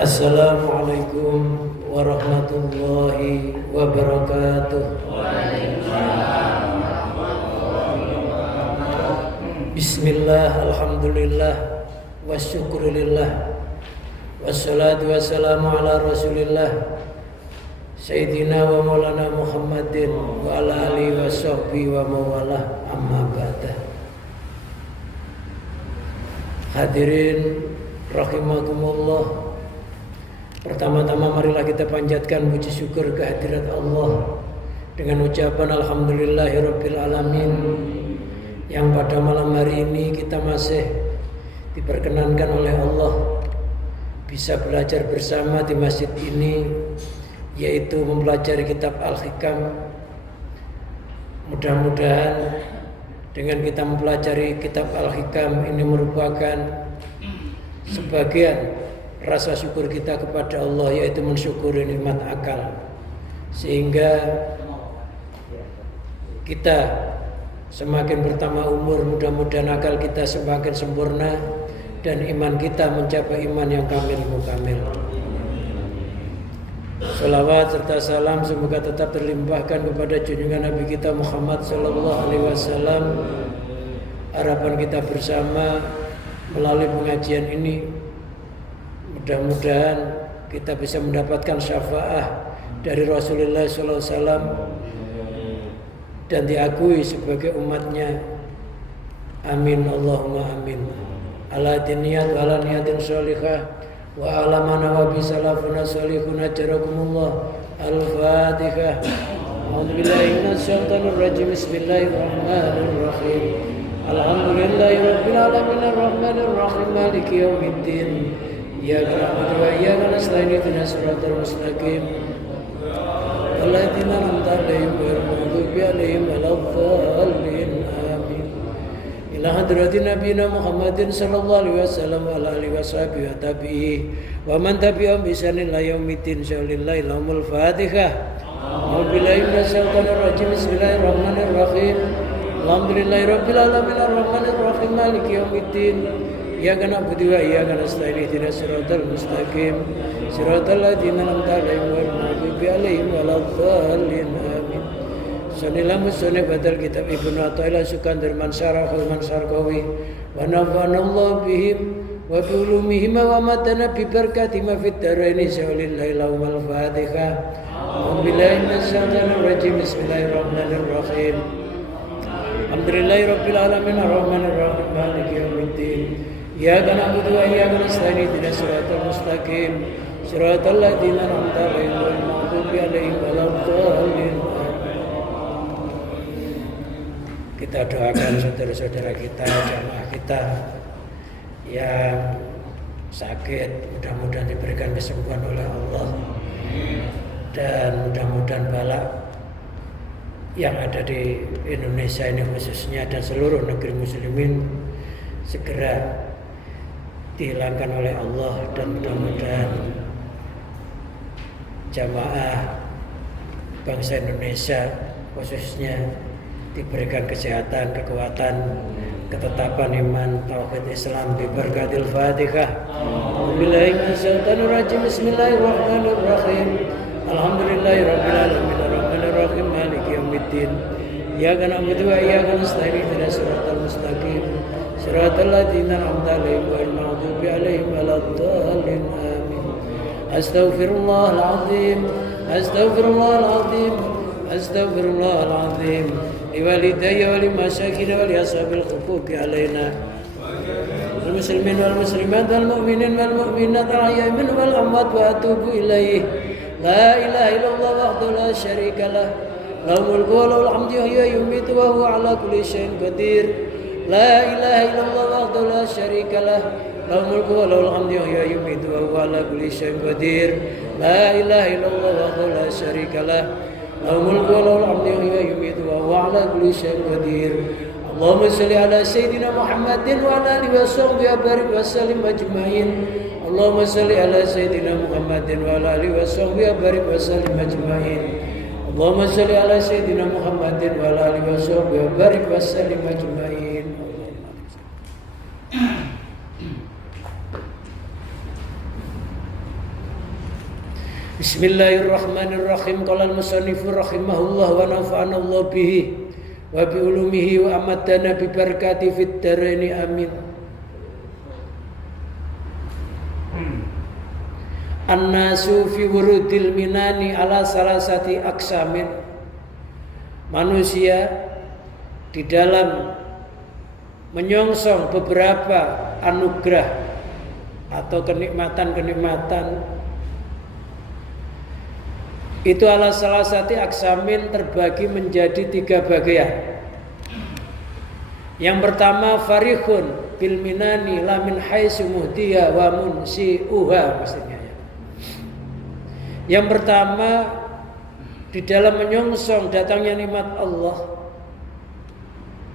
Assalamualaikum warahmatullahi wabarakatuh. Bismillah, alhamdulillah, wasyukurillah, wassalatu wassalamu ala rasulillah Sayyidina wa maulana Muhammadin wa ala alihi wa sahbihi wa mawalah, amma ba'dah. Hadirin rahimakumullah, pertama-tama marilah kita panjatkan puji syukur kehadirat Allah dengan ucapan alhamdulillahirabbil alamin, yang pada malam hari ini kita masih diperkenankan oleh Allah bisa belajar bersama di masjid ini, yaitu mempelajari kitab Al-Hikam. Mudah-mudahan dengan kita mempelajari kitab Al-Hikam ini merupakan sebagian rasa syukur kita kepada Allah, yaitu mensyukuri nikmat akal, sehingga kita semakin bertambah umur, mudah-mudahan akal kita semakin sempurna dan iman kita mencapai iman yang kamil mukamil. Salawat serta salam semoga tetap terlimpahkan kepada junjungan Nabi kita Muhammad sallallahu alaihi wasallam. Harapan kita bersama melalui pengajian ini, mudah-mudahan kita bisa mendapatkan syafaat dari Rasulullah sallallahu alaihi wasallam dan diakui sebagai umatnya. Amin Allahumma amin. Ala diniyat wa ala niyatin sholihah wa ala manawabi salafuna sholihuna jarakumullah. Al-Fatihah. A'udzubillahi minasyaitonir rajim. Bismillahirrahmanirrahim. Alhamdulillahirabbil alamin arrahmanir rahim maliki yaumiddin. Iyyaka na'budu wa iyyaka nasta'in ihdinas siratal mustaqim. Alladzina an'amta 'alaihim ghairil maghdubi 'alaihim waladdallin. Amin. Ila hadratin nabiyina Muhammadin sallallahu alaihi wasallam wa ala alihi washabihi wa tabi'i wa man tabi'ahum bi ihsanin ila yaumiddin. Shalillahi lahumul Fatihah. A'udzubillahi minasyaitonir rajim. Bismillahirrahmanirrahim. Alhamdulillahirabbil alamin arrahmanir rahim maliki yaumiddin. Iyyaka na'budu wa iyyaka nasta'in ihdinas siratal mustaqim siratal ladzina an'amta 'alaihim ghairil maghdubi 'alaihim waladdallin. Amin. Sunilah musannif badal kitab Ibnu Athaillah Sukandar Mansarah wal Mansarqawi wa nafa'anallahu bihim wa bi ulumihim wa matana bi barakatihim fid dharain. Shalillahi lahumul Fatihah. A'udzubillahi minasyaitonir rajim. Bismillahirrahmanirrahim. Alhamdulillahirabbil alamin arrahmanir rahim maliki yaumiddin. Iyyaka na'budu wa iyyaka nasta'in ihdinas siratal mustaqim siratal ladzina an'amta 'alaihim ghairil maghdubi 'alaihim waladdallin. Kita doakan saudara-saudara kita, jamaah kita yang sakit, mudah-mudahan diberikan kesembuhan oleh Allah, dan mudah-mudahan bala yang ada di Indonesia ini khususnya dan seluruh negeri muslimin segera dihilangkan oleh Allah, dan mudah-mudahan jamaah bangsa Indonesia khususnya diberikan kesehatan, kekuatan, ketetapan iman, tauhid Islam bi barakatil Fatihah. Billahi minasyaitonir rajim. Bismillahirrahmanirrahim. Alhamdulillahirabbil alamin arrahmanir rahim maliki yaumiddin. Iyyaka na'budu wa iyyaka nasta'in ihdinas siratal mustaqim siratal ladzina an'amta 'alaihim ghairil maghdubi 'alaihim waladdallin. Amin. Astaghfirullahal azim. Astaghfirullahal azim. Astaghfirullahal azim. Liwalidayya wa limasyaikina wa liashabil huquqi 'alaina wal muslimin wal muslimat wal mu'minin wal mu'minat al-ahya'i minhum wal amwat wa atubu ilaih. La ilaha illallah wahdahu la syarika lah. Lahul mulku wa lahul hamdu yuhyi wa yumiitu wa huwa 'ala kulli syai'in qadir. La ilaha illallah wahdahu la syarika lah. Lahul mulku wa lahul hamdu yuhyi wa yumiitu wa huwa 'ala kulli syai'in qadir. La ilaha illallah wahdahu la syarika lah. Lahul mulku wa lahul hamdu yuhyi wa yumiitu wa huwa 'ala kulli syai'in qadir. Allahumma shalli ala sayyidina Muhammadin wa ala alihi wa sahbihi wa barik wa sallim ajma'in. Allahumma shalli ala sayyidina Muhammadin wa ala alihi wa sahbihi wa barik wa sallim ajma'in. Allahumma shalli ala sayyidina Muhammadin wa ala alihi wa sahbihi wa barik wa sallim ajma'in. Bismillahirrahmanirrahim. Qala al-musannif rahimahullah wa nafa'ana Allah bihi wa bi ulumihi wa amatana bi barakati fid dharain amin. An-nasu fi wurudil minani ala salasati aksamin. Manusia di dalam menyongsong beberapa anugerah atau kenikmatan-kenikmatan itu ala salasati aksamin terbagi menjadi 3 bagian. Yang pertama farihun bil minani la min haitsu muhdiya wa munsi'uha maksudnya. Yang pertama di dalam menyongsong datangnya nikmat Allah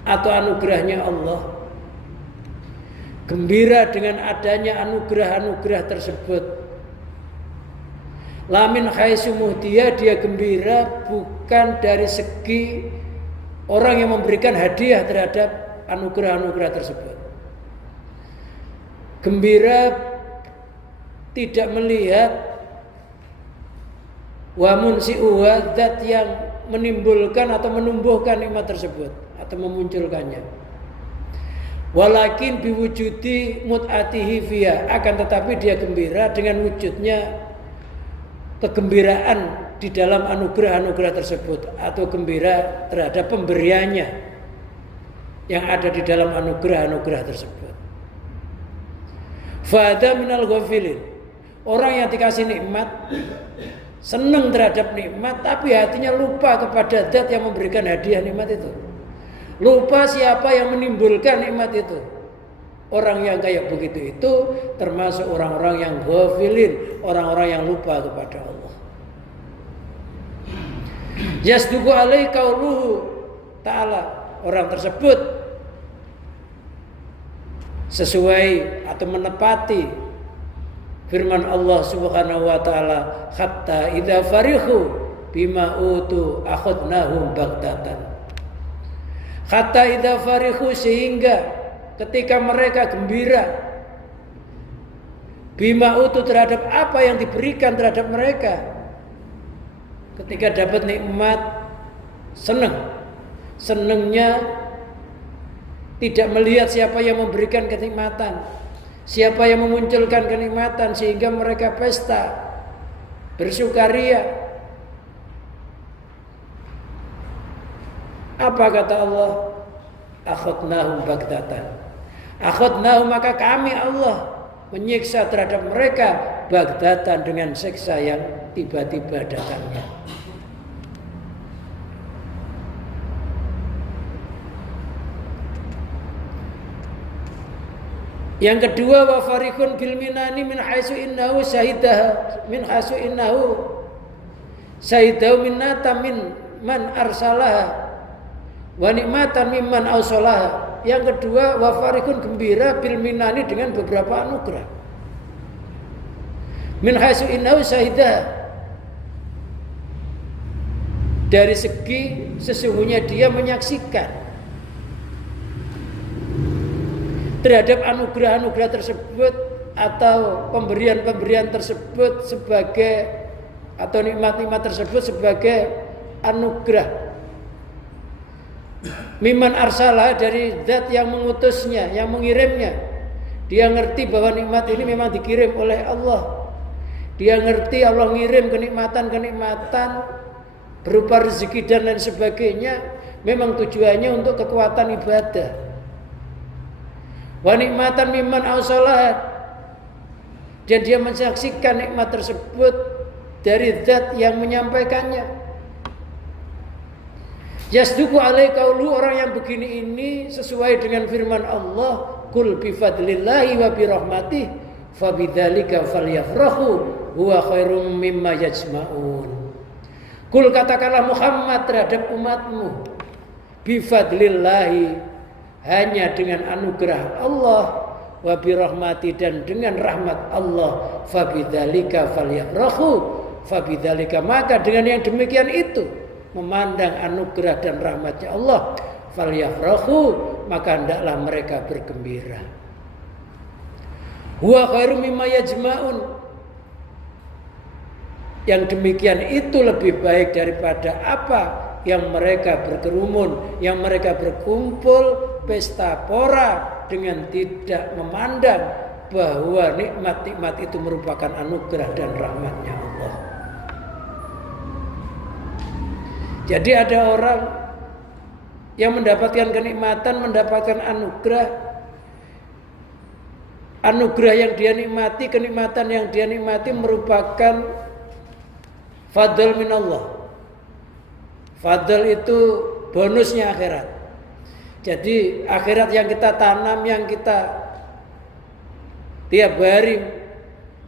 atau anugerahnya Allah, gembira dengan adanya anugerah-anugerah tersebut. Lamin haitsu muhdiya, dia gembira bukan dari segi orang yang memberikan hadiah terhadap anugerah-anugerah tersebut. Gembira tidak melihat wa munsi'uha, zat yang menimbulkan atau menumbuhkan nikmat tersebut atau memunculkannya. Walakin biwujudi mut'atihi fiha, akan tetapi dia gembira dengan wujudnya kegembiraan di dalam anugerah-anugerah tersebut atau gembira terhadap pemberiannya yang ada di dalam anugerah-anugerah tersebut. Fa'adha minal ghafilin, orang yang dikasih nikmat senang terhadap nikmat, tapi hatinya lupa kepada zat yang memberikan hadiah nikmat itu. Lupa siapa yang menimbulkan nikmat itu. Orang yang kayak begitu itu termasuk orang-orang yang ghafilin, orang-orang yang lupa kepada Allah. Yasduqu alaihi qauluhu ta'ala, orang tersebut sesuai atau menepati firman Allah Subhanahu wa taala, hatta idza farihu bima utu akhadnahum baghtatan. Hatta idza farihu, sehingga ketika mereka gembira bima utu, terhadap apa yang diberikan terhadap mereka. Ketika dapat nikmat senangnya tidak melihat siapa yang memberikan kenikmatan, siapa yang memunculkan kenikmatan, sehingga mereka pesta, bersukaria. Apa kata Allah? Akhadnahum baghtatan. Akhadnahum, maka kami Allah menyiksa terhadap mereka baghtatan, dengan siksa yang tiba-tiba datangnya. Yang kedua, wa farihun bil minani min haitsu innahu syahidah min haitsu innahu syahidahu minnata min man arsalaha wa nikmatan mimman awsalaha. Yang kedua, wa farihun, gembira bil minani, dengan beberapa anugerah. Min haitsu innahu syahidah, dari segi sesungguhnya dia menyaksikan terhadap anugerah-anugerah tersebut atau pemberian-pemberian tersebut sebagai, atau nikmat-nikmat tersebut sebagai anugerah. Mimman arsalah, dari zat yang mengutusnya, yang mengirimnya. Dia ngerti bahwa nikmat ini memang dikirim oleh Allah. Dia ngerti Allah ngirim kenikmatan-kenikmatan berupa rezeki dan lain sebagainya, memang tujuannya untuk kekuatan ibadah. Wa nikmatan mimman awsalat, dan dia menyaksikan nikmat tersebut dari zat yang menyampaikannya. Yasduqu alaihi qaulu, orang yang begini ini sesuai dengan firman Allah, kul bi fadlillahi wa bi rahmatih fabidzalika falyafrahu huwa khairum mimma yajma'un. Kul, katakanlah Muhammad terhadap umatmu, bi fadlillahi, hanya dengan anugerah Allah, wa bi rahmati, dan dengan rahmat Allah, fabidzalika falyafrahu, fabidzalika, maka dengan yang demikian itu, memandang anugerah dan rahmatnya Allah, falyafrahu, maka hendaklah mereka bergembira. Huwa khairum mimma yajma'un, Yang demikian itu lebih baik daripada apa yang mereka berkerumun, yang mereka berkumpul pesta pora dengan tidak memandang bahwa nikmat-nikmat itu merupakan anugerah dan rahmatnya Allah. Jadi ada orang yang mendapatkan kenikmatan, mendapatkan anugerah yang dia nikmati, kenikmatan yang dia nikmati merupakan fadl minallah. Fadl itu bonusnya akhirat. Jadi akhirat yang kita tanam, yang kita tiap hari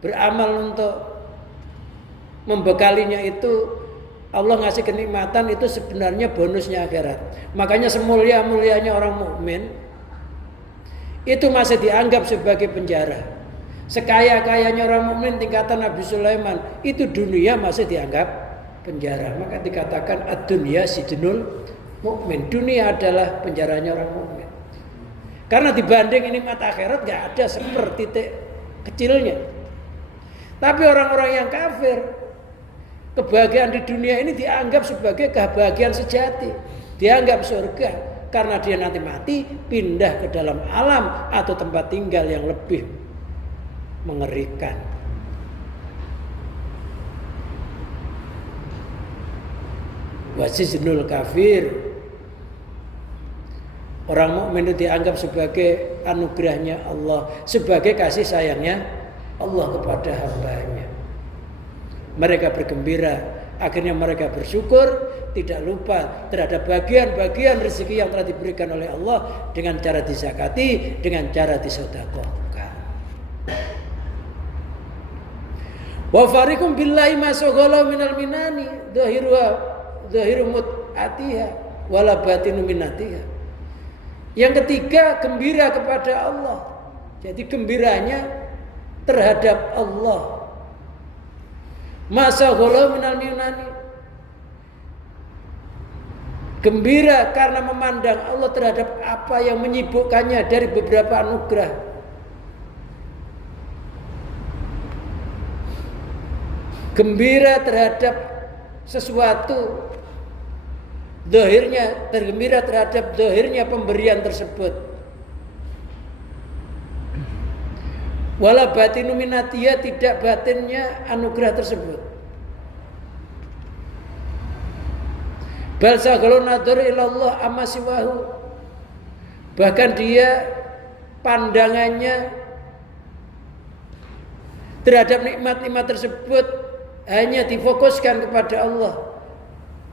beramal untuk membekalinya itu, Allah ngasih kenikmatan itu sebenarnya bonusnya akhirat. Makanya semulia-mulianya orang mukmin itu masih dianggap sebagai penjara. Sekaya-kayanya orang mukmin tingkatan Nabi Sulaiman itu dunia masih dianggap penjara. Maka dikatakan ad-dunya sijnul mukmin. Dunia adalah penjaranya orang mukmin. Karena dibanding nikmat akhirat nggak ada sepertitik kecilnya. Tapi orang-orang yang kafir, kebahagiaan di dunia ini dianggap sebagai kebahagiaan sejati. Dianggap surga karena dia nanti mati pindah ke dalam alam atau tempat tinggal yang lebih mengerikan. Wasijnul kafir, orang mukmin itu dianggap sebagai anugerahnya Allah, sebagai kasih sayangnya Allah kepada hambanya. Mereka bergembira, akhirnya mereka bersyukur, tidak lupa terhadap bagian-bagian rezeki yang telah diberikan oleh Allah dengan cara dizakati, dengan cara disedekahkan. Wa fariqum billahi ma saghala minal minani dhahiru mut'atiha wala batinu minatiha. Yang ketiga, gembira kepada Allah. Jadi gembiranya terhadap Allah. Masa ghala minal minani, gembira karena memandang Allah terhadap apa yang menyibukkannya dari beberapa anugerah. Gembira terhadap sesuatu, tergembira terhadap zahirnya pemberian tersebut. Wala batinu minatiya, tidak batinnya anugerah tersebut. Bal saghalu nadhar ilallah amma siwahu, bahkan dia pandangannya terhadap nikmat-nikmat tersebut hanya difokuskan kepada Allah,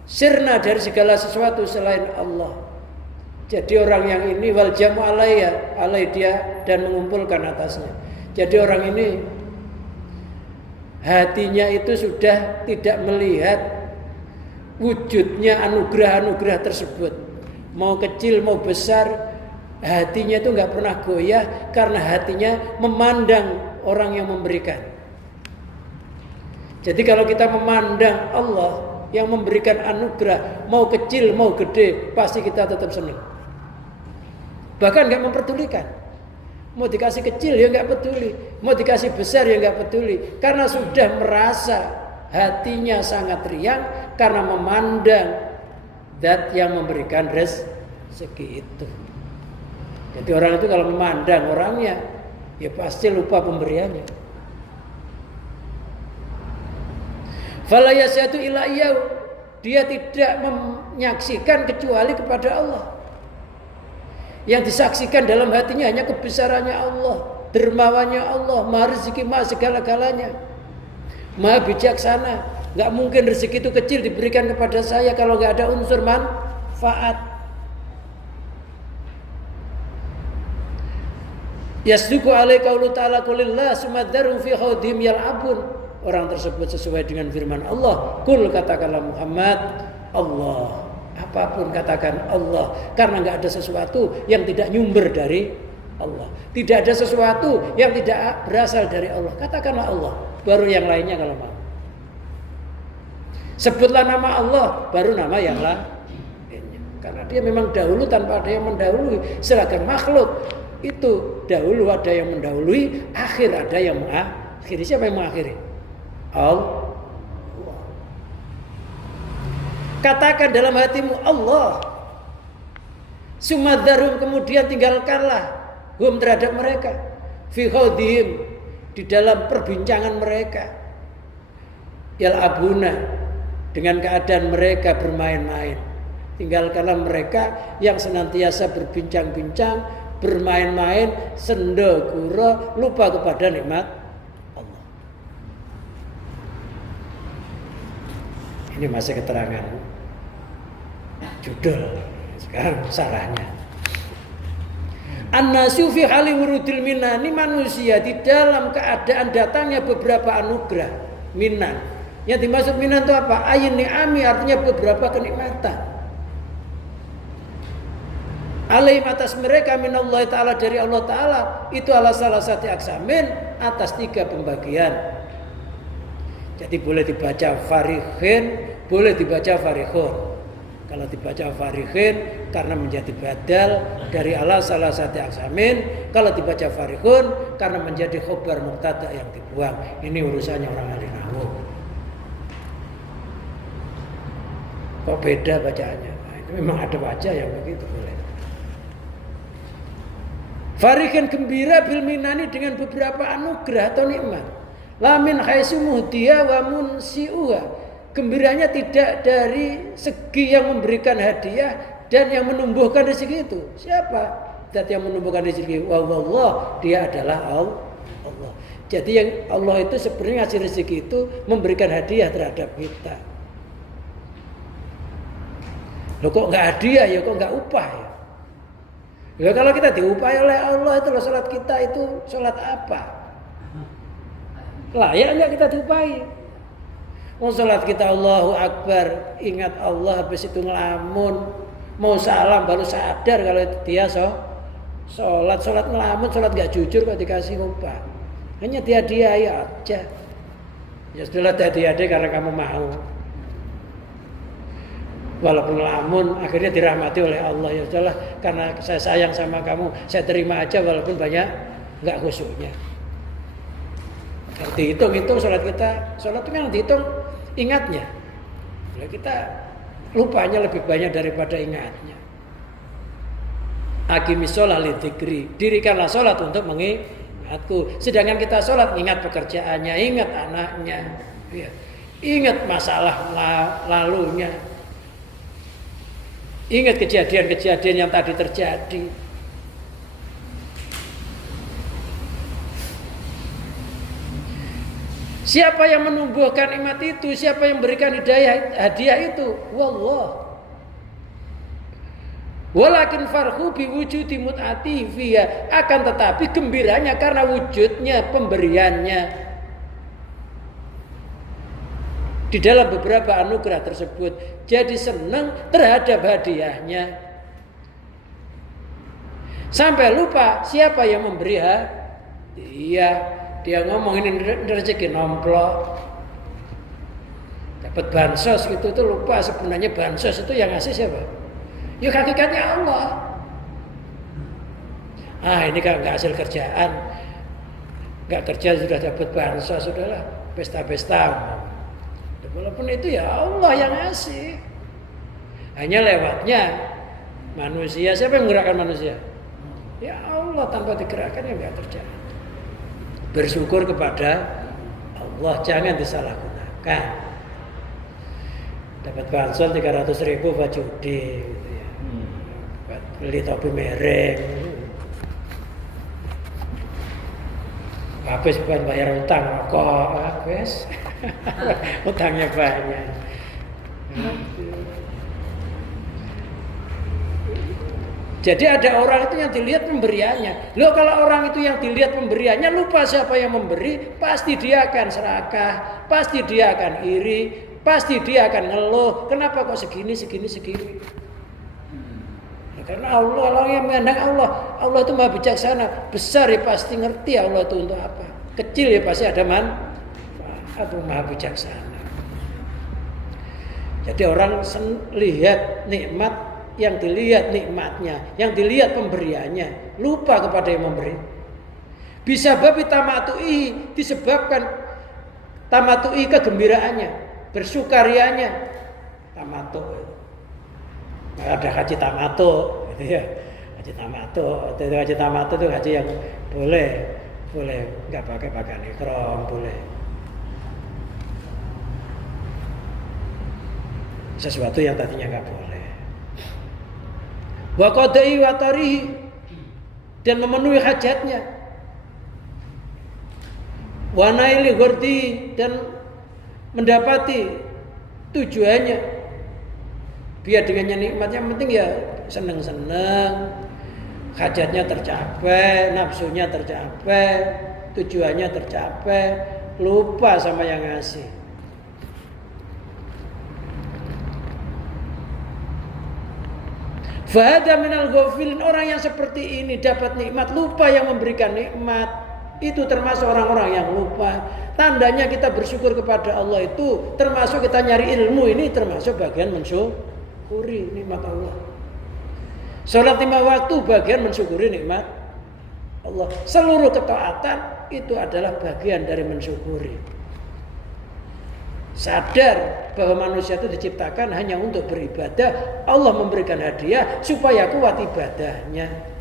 sirna dari segala sesuatu selain Allah. Jadi orang yang ini wal jamu alai dia dan mengumpulkan atasnya. Jadi orang ini hatinya itu sudah tidak melihat wujudnya anugerah-anugerah tersebut. Mau kecil mau besar, hatinya itu nggak pernah goyah karena hatinya memandang orang yang memberikan. Jadi kalau kita memandang Allah yang memberikan anugerah, mau kecil mau gede, pasti kita tetap senang. Bahkan nggak memperdulikan. Mau dikasih kecil ya nggak peduli, mau dikasih besar ya nggak peduli, karena sudah merasa hatinya sangat riang karena memandang zat yang memberikan rezeki itu. Jadi orang itu kalau memandang orangnya, ya pasti lupa pemberiannya. Fala yasyadu illa iyyahu, dia tidak menyaksikan kecuali kepada Allah. Yang disaksikan dalam hatinya hanya kebesarannya Allah, dermawannya Allah, maha rezeki, maha segala-galanya, maha bijaksana. Gak mungkin rezeki itu kecil diberikan kepada saya kalau gak ada unsur manfaat. Yasduku alaika qaulu ta'ala qulillah sumadzarum fi khawdihim yal'abun. Orang tersebut sesuai dengan firman Allah, kul katakanlah Muhammad, Allah. Apapun katakan Allah, karena nggak ada sesuatu yang tidak nyumber dari Allah, tidak ada sesuatu yang tidak berasal dari Allah. Katakanlah Allah, baru yang lainnya kalau mau. Sebutlah nama Allah, baru nama yang lainnya. Karena dia memang dahulu tanpa ada yang mendahului. Sedangkan makhluk itu dahulu ada yang mendahului, akhir ada yang mengakhiri. Siapa yang mengakhiri? Allah. Katakan dalam hatimu Allah. Sumadzarum, kemudian tinggalkanlah hum terhadap mereka. Fi khawdihim, di dalam perbincangan mereka. Yal'abuna, dengan keadaan mereka bermain-main. Tinggalkanlah mereka yang senantiasa berbincang-bincang, bermain-main, senda gurau, lupa kepada nikmat Allah. Ini masih keterangan judul. Sekarang sarahnya. An-nasu fi hali wurudil minani, manusia di dalam keadaan datangnya beberapa anugerah minan. Yang dimaksud minan itu apa? Ayin ni'ami, artinya beberapa kenikmatan. Alaihim, atas mereka, minallahi ta'ala, dari Allah ta'ala. Itu ala salah satu aksamin, atas 3 pembagian. Jadi boleh dibaca farihin, boleh dibaca farihun. Kalau dibaca farihin karena menjadi badal dari ala salah satu aksamin. Kalau dibaca farihun karena menjadi khobar mubtada yang dibuang. Ini urusannya orang ahli nahwu. Kok beda bacaannya? Nah, itu memang ada baca yang begitu boleh. Farihin, gembira bil minani, dengan beberapa anugerah atau nikmat. Lamin haitsu muhdiya wa munsiuha. Gembiranya tidak dari segi yang memberikan hadiah dan yang menumbuhkan rezeki itu. Siapa? Dan yang menumbuhkan rezeki. Wallah, dia adalah Allah. Jadi yang Allah itu sebenarnya ngasih rezeki itu memberikan hadiah terhadap kita. Loh kok nggak hadiah ya, kok nggak upah ya? Ya kalau kita diupahi oleh Allah itu loh, salat kita itu salat apa? Layak nggak kita diupahi? Mau salat kita Allahu Akbar, ingat Allah, habis itu ngelamun, mau salam baru sadar kalau itu dia salat ngelamun, salat nggak jujur kok dikasih upah. Hanya dihadiahi aja. Ya sudahlah, dihadiahi karena kamu mau. Walaupun ngelamun, akhirnya dirahmati oleh Allah. Ya sudahlah, karena saya sayang sama kamu, saya terima aja walaupun banyak nggak khusyuknya. Dihitung-hitung salat kita, salat itu kan dihitung ingatnya. Kalau kita lupanya lebih banyak daripada ingatnya. Aqimis sholah lidzikri, dirikanlah sholat untuk mengingatku. Sedangkan kita sholat ingat pekerjaannya, ingat anaknya, ya. Ingat masalah lalunya, ingat kejadian-kejadian yang tadi terjadi. Siapa yang menumbuhkan nikmat itu? Siapa yang memberikan hadiah itu? Wallah. Walakin farhu biwujudi mut'ati fiha, akan tetapi gembiranya karena wujudnya pemberiannya di dalam beberapa anugerah tersebut. Jadi senang terhadap hadiahnya sampai lupa siapa yang memberi hadiah. Dia ngomong ini rezeki nomplok, dapat bansos gitu, itu lupa sebenarnya bansos itu yang ngasih siapa? Ya hakikatnya Allah. Ini kan nggak hasil kerjaan, nggak kerja sudah dapat bansos, sudahlah pesta-pesta. Walaupun itu ya Allah yang ngasih, hanya lewatnya manusia. Siapa yang menggerakkan manusia? Ya Allah, tanpa digerakkan ya nggak terjadi. Bersyukur kepada Allah, jangan disalahgunakan. Dapat bansos 300.000 buat judi, gitu ya. Beli topi merek, habis bukan bayar utang kok, habis utangnya banyak. Jadi ada orang itu yang dilihat pemberiannya. Loh, kalau orang itu yang dilihat pemberiannya lupa siapa yang memberi, pasti dia akan serakah, pasti dia akan iri, pasti dia akan ngeluh. Kenapa kok segini? Nah, karena Allah yang memandang Allah itu maha bijaksana. Besar ya pasti ngerti Allah itu untuk apa. Kecil ya pasti ada manfaat, maha bijaksana. Jadi orang lihat nikmat, yang dilihat nikmatnya, yang dilihat pemberiannya, lupa kepada yang memberi. Bisa babi tamatu'i, disebabkan tamatu'i kegembiraannya, bersukarianya. Tamatu' Ada haji tamato, gitu ya. Haji tamato itu haji yang boleh nggak pakai pakaian ihram, boleh. Sesuatu yang tadinya nggak boleh. Wa qada'i wa tarihi, dan memenuhi hajatnya. Wa naili ghurdi, dan mendapati tujuannya. Biar dengannya nikmatnya, yang penting ya seneng-seneng, hajatnya tercapai, nafsunya tercapai, tujuannya tercapai, lupa sama yang ngasih. Fahada minal ghafilin, orang yang seperti ini dapat nikmat, lupa yang memberikan nikmat. Itu termasuk orang-orang yang lupa. Tandanya kita bersyukur kepada Allah itu termasuk kita nyari ilmu, ini termasuk bagian mensyukuri nikmat Allah. Salat 5 waktu bagian mensyukuri nikmat Allah. Seluruh ketaatan itu adalah bagian dari mensyukuri. Sadar bahwa manusia itu diciptakan hanya untuk beribadah. Allah memberikan hadiah supaya kuat ibadahnya.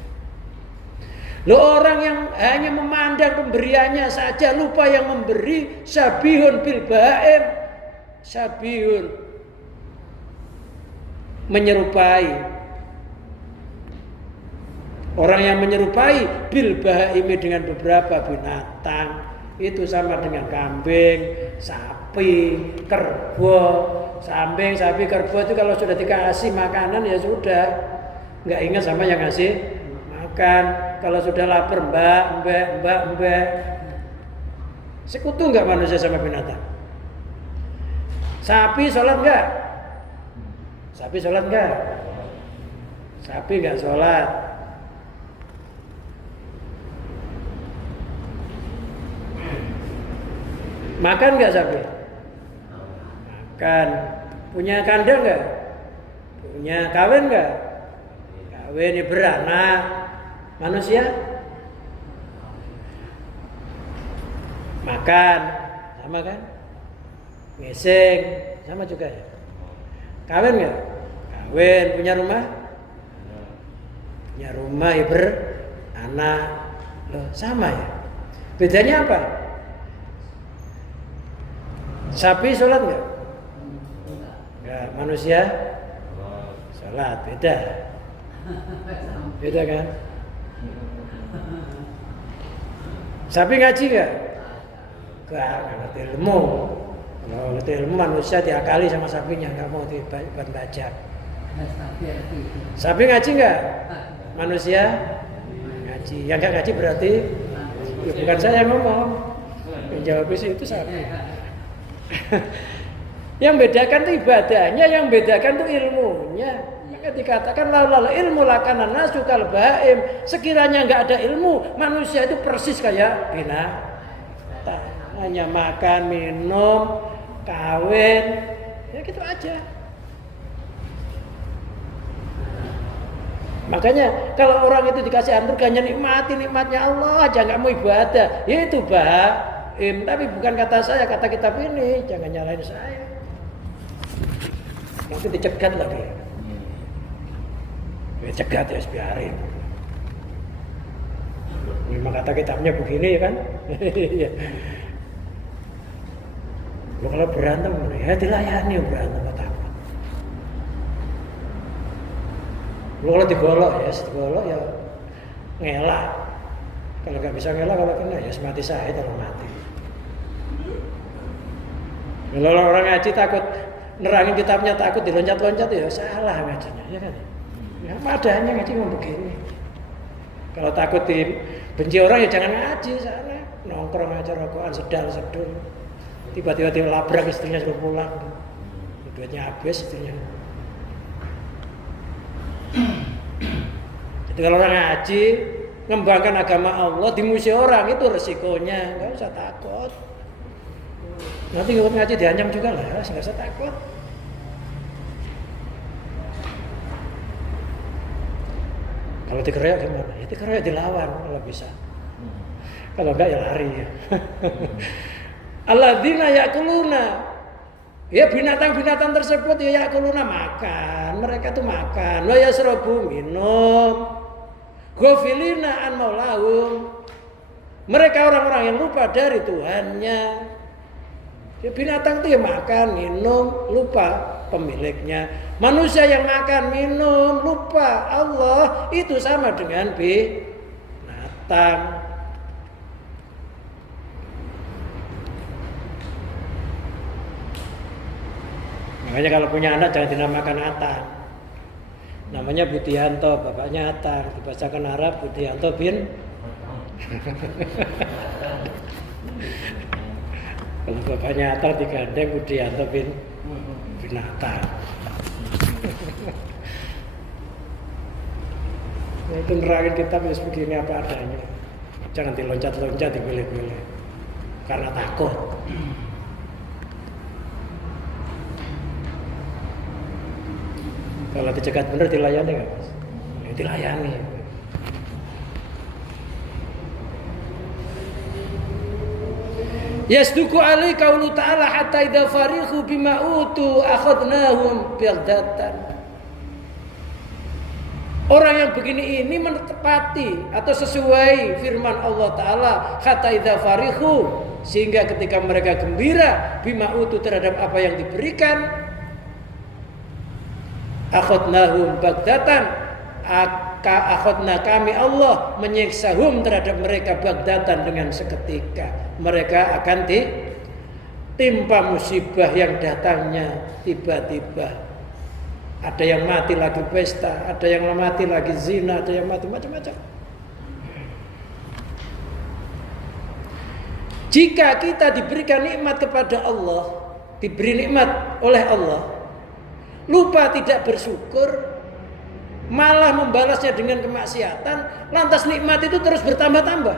Loh, orang yang hanya memandang pemberiannya saja, lupa yang memberi, sabihun bil baim. Sabihun, menyerupai. Orang yang menyerupai bil baim dengan beberapa binatang, itu sama dengan kambing, sapi, kerbau. Sapi, kerbau itu kalau sudah dikasih makanan ya sudah, nggak ingat sama yang ngasih makan. Kalau sudah lapar, mbak. Sekutu nggak manusia sama binatang? Sapi sholat nggak? Sapi sholat nggak? Sapi nggak sholat. Makan nggak sapi? Makan. Punya kandang nggak? Punya. Kawin nggak? Kawin, ya beranak. Manusia? Makan. Sama kan? Ngising. Sama juga ya. Kawin nggak? Kawin. Punya rumah? Punya rumah, ya beranak. Loh, sama ya? Bedanya apa? Sapi sholat nggak? Nggak. Manusia sholat, beda. Beda kan? Sapi ngaji nggak? Nggak ngerti ilmu. Kalau ngerti ilmu manusia diakali sama sapinya, nggak mau dibajak. Sapi ngaji nggak? Manusia ngaji. Yang nggak ngaji berarti ya bukan saya yang ngomong. Yang jawab itu sapi. Yang bedakan itu ibadahnya, yang bedakan itu ilmunya. Maka dikatakan laulal ilmu lakana nasu kal baim. Sekiranya enggak ada ilmu, manusia itu persis kayak binatang. Hanya makan, minum, kawin, ya gitu aja. Makanya kalau orang itu dikasih anugerahnya nikmati nikmatnya Allah aja, nggak mau ibadah, ya itu baim. Tapi bukan kata saya, kata kitab ini. Jangan nyalain saya. Nanti dicegat lagi. Dicegat ya biarin. Memang kata kitabnya begini ya kan. Lo kalau berantem ya dilayani berantem kata. Lo kalau digolok ya ngelak. Kalau nggak bisa ngelak, kalau kena ya mati syahid atau mati. Kalau orang ngaji takut nerangin kitabnya, takut diloncat-loncat ya salah ngajinya, ya kan? Ya padahal ngaji ngomong begini. Kalau takut dibenci orang ya jangan ngaji sana, nongkrong aja rokokan sedal-sedul. Tiba-tiba labrak istrinya suruh pulang, duitnya habis istrinya. Jadi kalau orang ngaji ngembangkan agama Allah dimusuhi orang itu resikonya, nggak usah takut. Nanti ngikut ngaji diancam juga lah, nggak usah takut. Kalau dikeroyok gimana? Ya dikeroyok dilawan kalau bisa. Kalau enggak ya lari. Alladzina yakuluna Ya binatang-binatang tersebut ya yakuluna makan, mereka tuh makan, wa yasrabu minum, ghafilina an maulahum. Mereka orang-orang yang lupa dari Tuhannya. Ya, binatang itu ya makan, minum, lupa pemiliknya. Manusia yang makan, minum, lupa Allah, itu sama dengan binatang. Makanya kalau punya anak jangan dinamakan Atang. Namanya Budianto, bapaknya Atang. Dibacakan Arab Budianto bin. Kalau bapaknya Atang digandeng Budianto bin Atang. Itu nerangin kita harus begini apa adanya. Jangan diloncat-loncat, dipilih-pilih. Karena takut. Kalau dicegat bener dilayani nggak Mas? Ya, dilayani. Yasduku alai qaulu ta'ala hatta idza farihu bima utu akhadnahum bighdatan. Orang yang begini ini menepati atau sesuai firman Allah Ta'ala hatta idza farihu, sehingga ketika mereka gembira bima utu terhadap apa yang diberikan, akhadnahum bagdatan, akhadna kami Allah menyiksahum terhadap mereka bagdatan dengan seketika. Mereka akan ditimpa musibah yang datangnya tiba-tiba. Ada yang mati lagi pesta, ada yang mati lagi zina, ada yang mati macam-macam. Jika kita diberikan nikmat kepada Allah, diberi nikmat oleh Allah, lupa tidak bersyukur, malah membalasnya dengan kemaksiatan, lantas nikmat itu terus bertambah-tambah,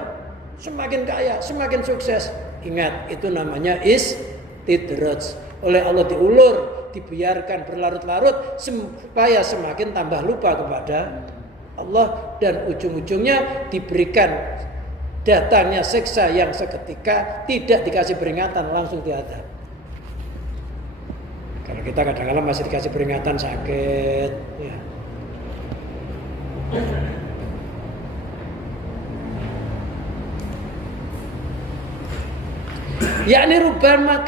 semakin kaya, semakin sukses. Ingat, itu namanya istidraj. Oleh Allah diulur, dibiarkan berlarut-larut supaya semakin tambah lupa kepada Allah, dan ujung-ujungnya diberikan datangnya siksa yang seketika, tidak dikasih peringatan, langsung diadab. Kalau kita kadang-kadang masih dikasih peringatan sakit, ya. Yakni rubbama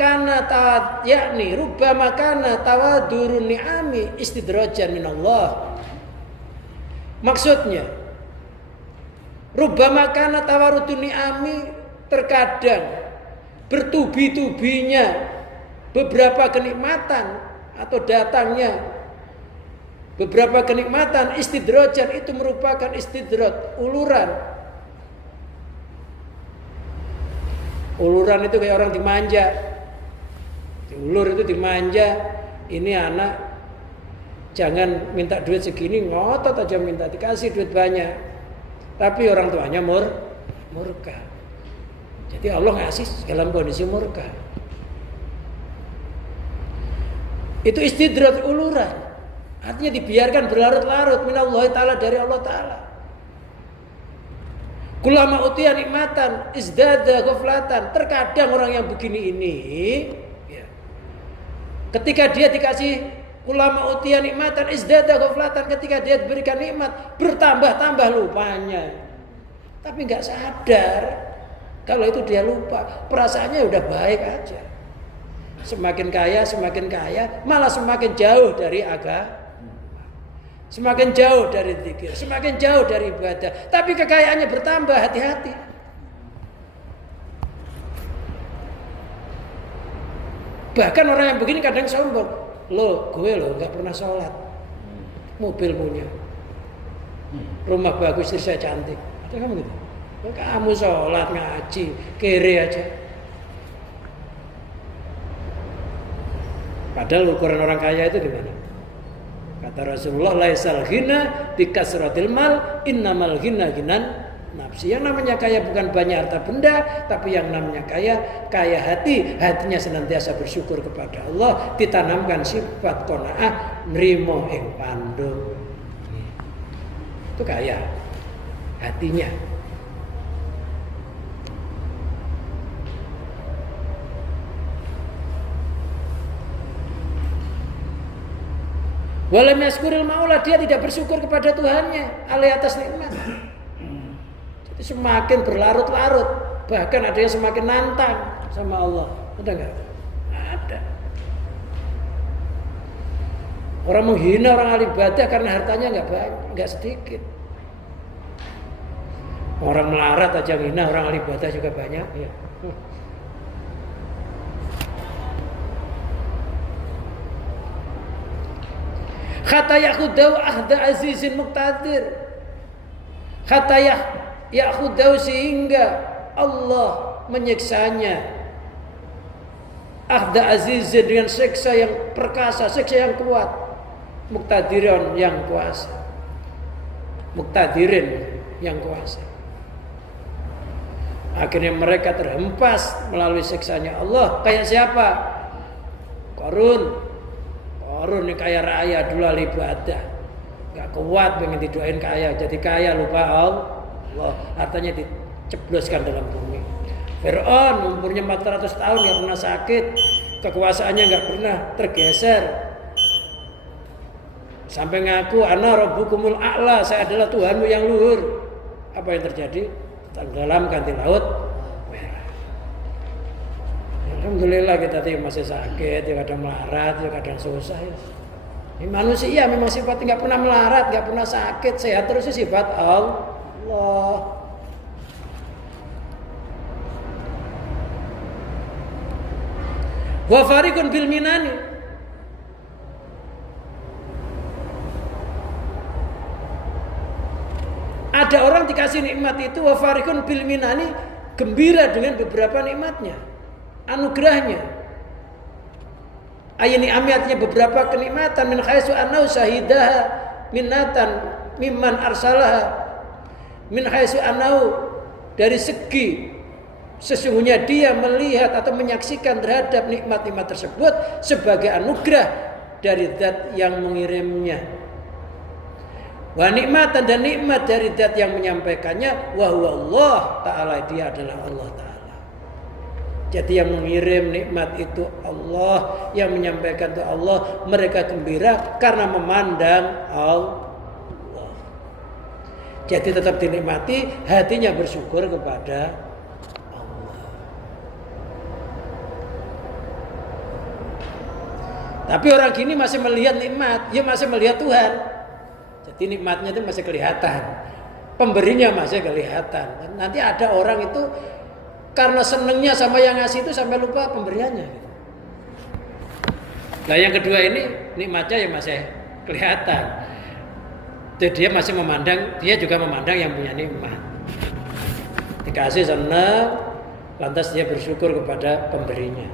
kana tawadurun ni'ami istidrajan minallah. Maksudnya rubbama kana tawarudun ni'ami, terkadang bertubi-tubinya beberapa kenikmatan atau datangnya beberapa kenikmatan, istidrajan itu merupakan istidraj, uluran. Uluran itu kayak orang dimanja. Diulur itu dimanja. Ini anak jangan minta duit segini, ngotot aja minta, dikasih duit banyak. Tapi orang tuanya murka. Jadi Allah ngasih dalam kondisi murka. Itu istidraj, uluran. Artinya dibiarkan berlarut-larut minallahi ta'ala, dari Allah Ta'ala. Kulama utiya nikmatan izdada ghaflatan. Terkadang orang yang begini ini, ya, ketika dia dikasih kulama utiya nikmatan izdada ghaflatan, ketika dia diberikan nikmat, bertambah-tambah lupanya. Tapi nggak sadar kalau itu dia lupa. Perasaannya udah baik aja. Semakin kaya, malah semakin jauh dari agama. Semakin jauh dari zikir, semakin jauh dari ibadah. Tapi kekayaannya bertambah, hati-hati. Bahkan orang yang begini kadang sombong. Gue gak pernah sholat. Mobil punya, rumah bagus, istri saya cantik. Ada kamu gitu? Kamu sholat, ngaji, kere aja. Padahal ukuran orang kaya itu di mana? Kata Rasulullah, laisal ghina bikasratil mal, innamal ghina ghinan nafsi. Yang namanya kaya bukan banyak harta benda, tapi yang namanya kaya hati. Hatinya senantiasa bersyukur kepada Allah, ditanamkan sifat qanaah, nrimo ing pandung. Itu kaya hatinya. Walam yaskuril maula, dia tidak bersyukur kepada Tuhannya alai atas nikmat. Jadi semakin berlarut-larut, bahkan ada yang semakin nantang sama Allah. Ada enggak? Ada. Orang menghina orang ahli ibadah karena hartanya enggak banyak, enggak sedikit. Orang melarat aja menghina orang ahli ibadah juga banyak, ya. Kata yakhudau ahda azizin muqtadir. Kata yakhudau, sehingga Allah menyiksanya. Ahda azizin, dengan siksa yang perkasa, siksa yang kuat. Muqtadirin, yang kuasa. Muqtadirin, yang kuasa. Akhirnya mereka terhempas melalui siksanya Allah. Kayak siapa? Qarun ini kaya raya, dulu ahli ibadah, gak kuat pengen didoain kaya, jadi kaya lupa Allah, hartanya dicebloskan dalam bumi. Fir'aun umurnya 400 tahun gak pernah sakit, kekuasaannya gak pernah tergeser, sampai ngaku ana rabbukumul a'la, saya adalah Tuhanmu yang luhur. Apa yang terjadi? Tenggelamkan di laut merah. Alhamdulillah kita masih sakit, ya kadang melarat, ya kadang susah ya. Ini manusia memang sifatnya nggak pernah melarat, nggak pernah sakit, sehat terus sifat Allah. Wa farikun bil minani. Ada orang dikasih nikmat itu, wa farikun bil minani, gembira dengan beberapa nikmatnya, anugerahnya. Ayani amiatnya beberapa kenikmatan, min khaisu anau syahidaha minnatan mimman arsalaha, min khaisu anau, dari segi sesungguhnya dia melihat atau menyaksikan terhadap nikmat-nikmat tersebut sebagai anugerah dari zat yang mengirimnya. Wa nikmatan, dan nikmat dari zat yang menyampaikannya, wa huwa Allah Ta'ala, dia adalah Allah Ta'ala. Jadi yang mengirim nikmat itu Allah, yang menyampaikan itu Allah. Mereka gembira karena memandang Allah. Jadi tetap dinikmati, hatinya bersyukur kepada Allah. Tapi orang gini masih melihat nikmat, dia masih melihat Tuhan. Jadi nikmatnya itu masih kelihatan, pemberinya masih kelihatan. Nanti ada orang itu karena senengnya sama yang ngasih itu sampai lupa pemberiannya. Nah yang kedua ini nikmatnya yang masih kelihatan. Jadi dia masih memandang, dia juga memandang yang punya nikmat. Dikasih senang, lantas dia bersyukur kepada pemberinya.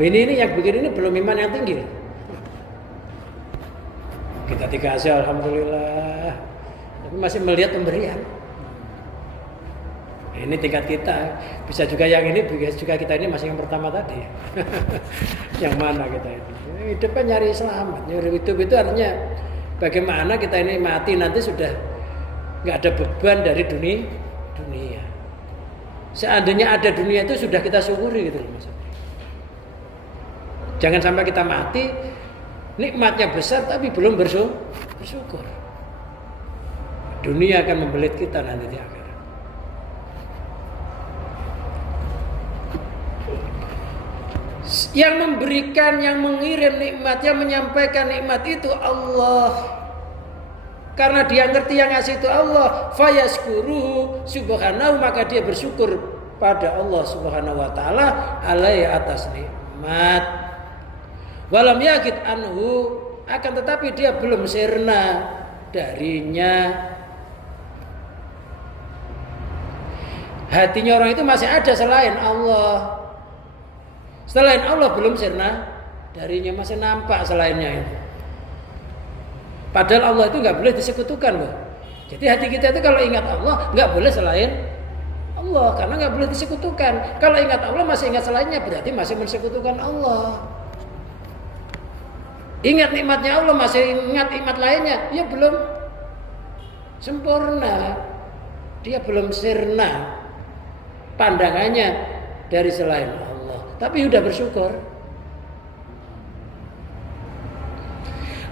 Ini yang begini ini belum iman yang tinggi. Kita dikasih alhamdulillah, tapi masih melihat pemberian. Ini tingkat kita, bisa juga yang ini, bisa juga kita ini masih yang pertama tadi. Yang mana kita ini? Hidup kan nyari selamat, nyari hidup itu artinya bagaimana kita ini mati nanti sudah nggak ada beban dari dunia. Seandainya ada dunia itu sudah kita syukuri gitu loh maksudnya. Jangan sampai kita mati nikmatnya besar tapi belum bersyukur. Dunia akan membelit kita nanti di akhirat. Yang memberikan, yang mengirim nikmat, yang menyampaikan nikmat itu Allah. Karena dia ngerti yang ngasih itu Allah, fayaskuru subhanahu, maka dia bersyukur pada Allah Subhanahu wa taala alaihi atas nikmat. Walam yakid anhu, akan tetapi dia belum sirna darinya. Hatinya orang itu masih ada selain Allah. Selain Allah belum sirna darinya, masih nampak selainnya itu. Padahal Allah itu nggak boleh disekutukan loh. Jadi hati kita itu kalau ingat Allah nggak boleh selain Allah, karena nggak boleh disekutukan. Kalau ingat Allah masih ingat selainnya, berarti masih mensekutukan Allah. Ingat nikmatnya Allah masih ingat nikmat lainnya, ya belum sempurna. Dia belum sirna pandangannya dari selain Allah. Tapi sudah bersyukur.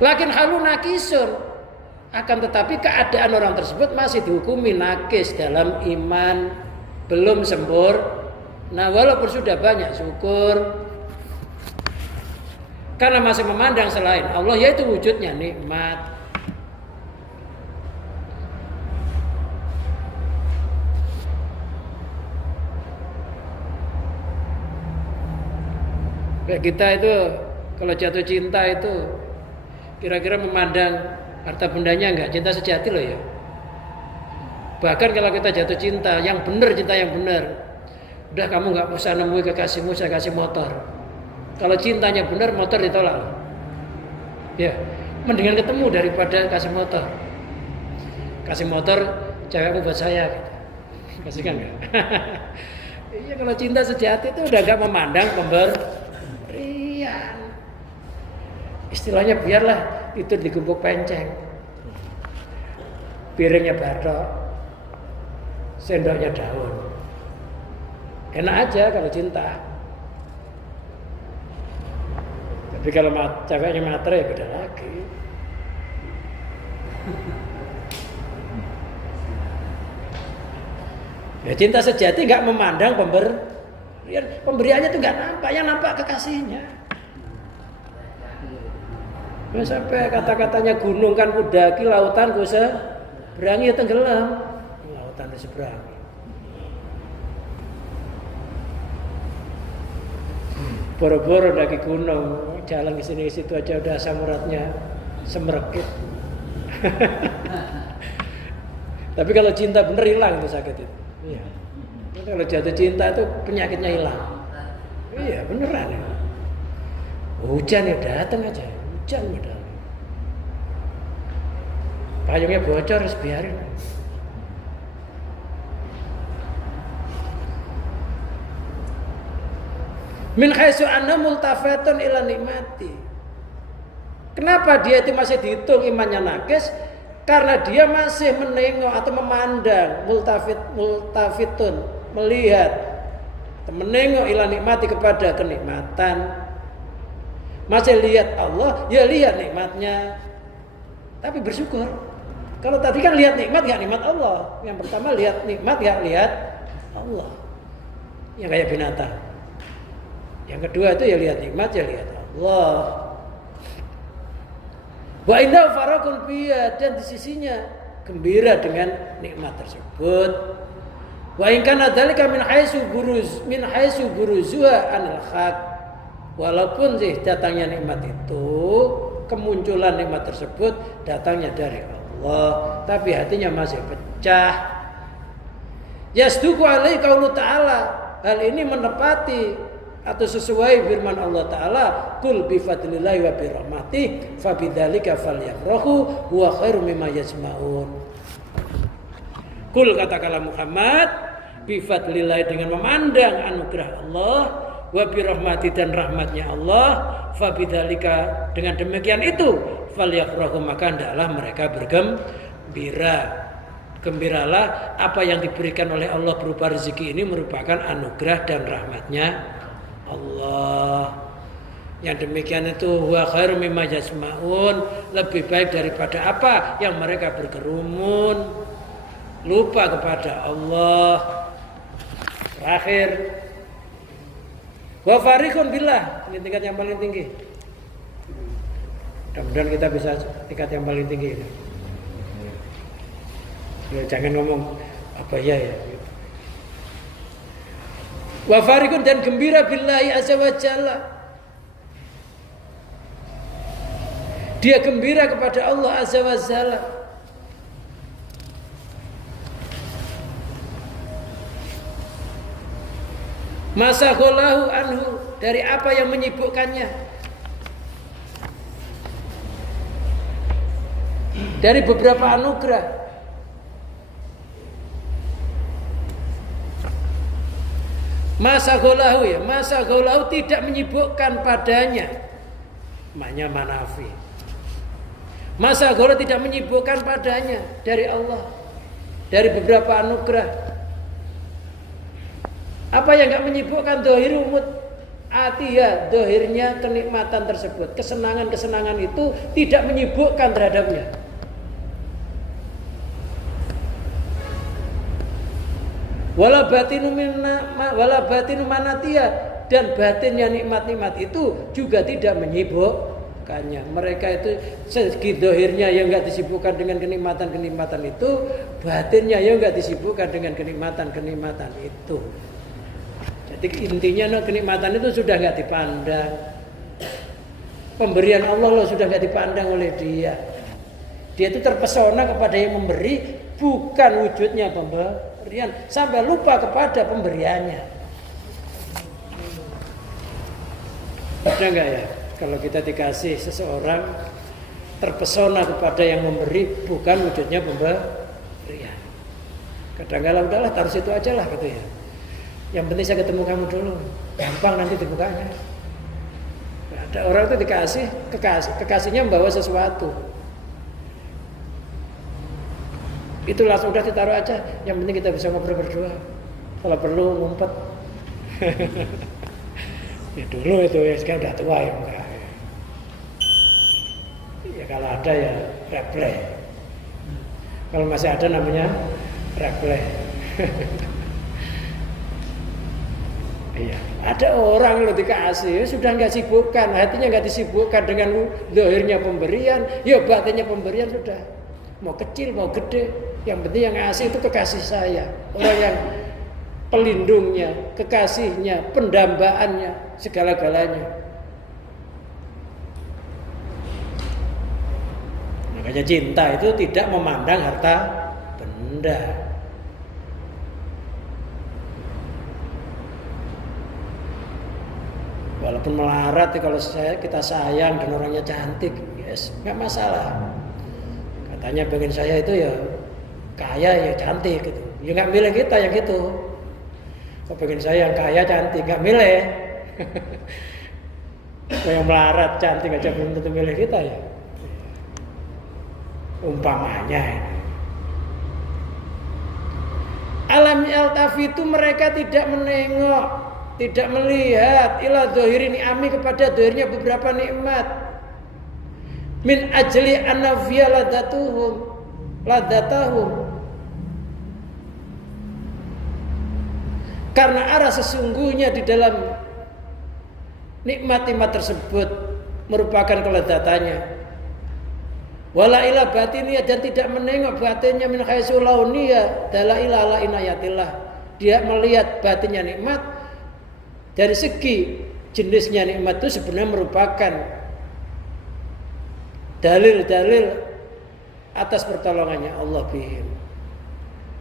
Lakin halu nakisun, akan tetapi keadaan orang tersebut masih dihukumi nakis dalam iman, belum sempurna. Nah, walaupun sudah banyak syukur, karena masih memandang selain Allah, yaitu wujudnya nikmat. Kayak kita itu kalau jatuh cinta itu kira-kira memandang harta bendanya enggak, cinta sejati loh ya. Bahkan kalau kita jatuh cinta yang benar, cinta yang benar, udah kamu enggak usah nemui kekasihmu, saya kasih motor. Kalau cintanya benar, motor ditolak. Ya, mendingan ketemu daripada kasih motor. Kasih motor, cewekmu buat saya gitu. Kasihkan enggak? Iya, kalau cinta sejati itu udah enggak memandang pemberian. Istilahnya biarlah tidur di gembok penceng, piringnya batok, sendoknya daun. Enak aja kalau cinta. Tapi kalau ceweknya matre ya beda lagi. Ya, cinta sejati nggak memandang pemberiannya tuh nggak nampak, yang nampak kekasihnya. Ya, sampai kata-katanya gunung kan kudaki, lautan ku seberangi ya tenggelam. Lautan ku seberangi. Boro-boro daki gunung, jalan ke sini ke situ aja udah asam uratnya semerekit. Tapi kalau cinta bener hilang itu sakit itu. Iya. Kalau jatuh cinta itu penyakitnya hilang. Iya beneran ya. Hujan ya datang aja. Hujan padahal. Payungnya bocor harus biarin. Min haitsu anna multafatun ila nikmati. Kenapa dia itu masih dihitung imannya nakis? Karena dia masih menengok atau memandang multafitun, melihat, menengok ila nikmati kepada kenikmatan. Masih lihat Allah, ya lihat nikmatnya. Tapi bersyukur. Kalau tadi kan lihat nikmat, gak nikmat Allah. Yang pertama lihat nikmat, gak lihat Allah. Yang kayak binatang. Yang kedua itu ya lihat nikmat, ya lihat Allah. Wa indahu farakun biya, dan di sisinya gembira dengan nikmat tersebut. Wa in kana dzalika min haitsu buruzuha anil haq. Walaupun sih datangnya nikmat itu, kemunculan nikmat tersebut datangnya dari Allah, tapi hatinya masih pecah. Yasduqu alaihi qaulu ta'ala. Hal ini menepati atau sesuai firman Allah Ta'ala, kul bi fadlillahi wa bi rahmatih fa bidzalika falyafrahu huwa khairum mimma yajma'un. Kul katakanlah Muhammad, bi fadlillahi dengan memandang anugerah Allah, wa bi rahmati dan rahmatnya Allah, fa bidzalika dengan demikian itu falyafrahu maka hendaklah mereka bergembira. Gembiralah apa yang diberikan oleh Allah berupa rezeki ini merupakan anugerah dan rahmatnya Allah. Yang demikian itu huwa khairum mimma yasmaun, lebih baik daripada apa yang mereka berkerumun lupa kepada Allah. Terakhir, wa fariqun billah, ini tingkat yang paling tinggi. Mudah-mudahan kita bisa tingkat yang paling tinggi ini. Ya, jangan ngomong apa ya. Wa fariqun dan gembira billahi azza wa jalla. Dia gembira kepada Allah azza wa jalla. Masaghalahu anhu, dari apa yang menyibukkannya, dari beberapa anugerah. Masaghalahu ya, masaghalahu tidak menyibukkan padanya. Maknya manafi. Masaghalahu tidak menyibukkan padanya dari Allah, dari beberapa anugerah. Apa yang enggak menyibukkan zahir umut, Atiyah, dohirnya kenikmatan tersebut, kesenangan-kesenangan itu tidak menyibukkan terhadapnya. Wala batinu manatiyah, dan batinnya nikmat-nikmat itu juga tidak menyibukkannya. Mereka itu segi dohirnya yang enggak disibukkan dengan kenikmatan-kenikmatan itu, batinnya yang enggak disibukkan dengan kenikmatan-kenikmatan itu. Jadi intinya kenikmatan itu sudah nggak dipandang. Pemberian Allah loh sudah nggak dipandang oleh dia. Dia itu terpesona kepada yang memberi, bukan wujudnya pemberian, sampai lupa kepada pemberiannya. Ada nggak ya? Kalau kita dikasih seseorang terpesona kepada yang memberi, bukan wujudnya pemberian. Kadang-kadang udahlah taruh situ aja lah gitu ya. Yang penting saya ketemu kamu dulu, gampang nanti dibukanya. Ada orang itu dikasih, kekasihnya membawa sesuatu, itu langsung udah ditaruh aja. Yang penting kita bisa ngobrol berdua, kalau perlu ngumpet. Ya dulu itu ya, sekarang udah tua ya enggak. Ya kalau ada ya replay. Kalau masih ada namanya replay. Iya, ada orang yang dikasih sudah nggak sibukkan, hatinya nggak disibukkan dengan zahirnya pemberian, ya batinnya pemberian sudah. Mau kecil mau gede, yang penting yang ngasih itu kekasih saya, orang yang pelindungnya, kekasihnya, pendambaannya, segala-galanya. Makanya cinta itu tidak memandang harta benda. Walaupun melarat, kalau kita sayang dan orangnya cantik, yes, nggak masalah. Katanya pengen saya itu ya kaya ya cantik gitu. Ya nggak milih kita yang gitu. Kok pengen saya yang kaya cantik, nggak milih. Yang melarat cantik aja belum tentu milih kita ya. Umpamanya. Alam yaltafitu, mereka tidak menengok, tidak melihat ila dhahiri ni'ami, kepada dhahirnya beberapa nikmat, min ajli annafiya ladatahum, karena arah sesungguhnya di dalam nikmat-nikmat tersebut merupakan keladatannya. Wala ila batiniyah, dan tidak menengok batinnya min haitsu launiyah dalaila ala inayatillah. Dia melihat batinnya nikmat dari segi jenisnya nikmat itu sebenarnya merupakan dalil-dalil atas pertolongannya Allah bihim.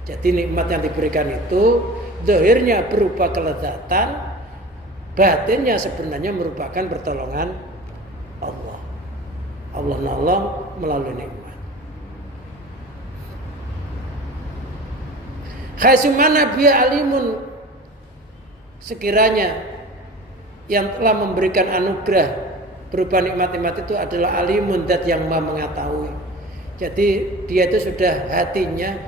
Jadi nikmat yang diberikan itu zahirnya berupa kelezatan, batinnya sebenarnya merupakan pertolongan Allah. Allah nolong melalui nikmat. Khaisumana biya alimun, sekiranya yang telah memberikan anugerah berupa nikmat-nikmat itu adalah alimun, zat yang maha mengetahui. Jadi dia itu sudah hatinya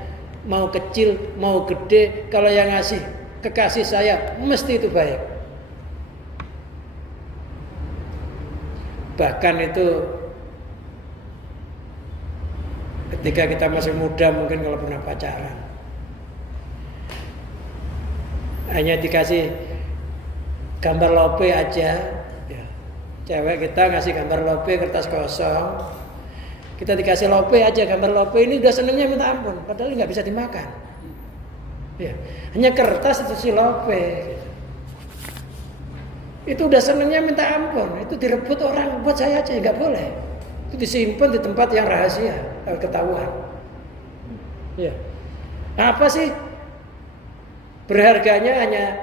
mau kecil mau gede, kalau yang ngasih kekasih saya mesti itu baik. Bahkan itu ketika kita masih muda, mungkin kalau pernah pacaran, hanya dikasih gambar lope aja ya. Cewek kita ngasih gambar lope, kertas kosong, kita dikasih lope aja, gambar lope ini udah senengnya minta ampun, padahal nggak bisa dimakan ya. Hanya kertas itu si lope gitu. Itu udah senengnya minta ampun, itu direbut orang, buat saya aja nggak boleh. Itu disimpan di tempat yang rahasia, ketahuan ya. Apa sih berharganya? Hanya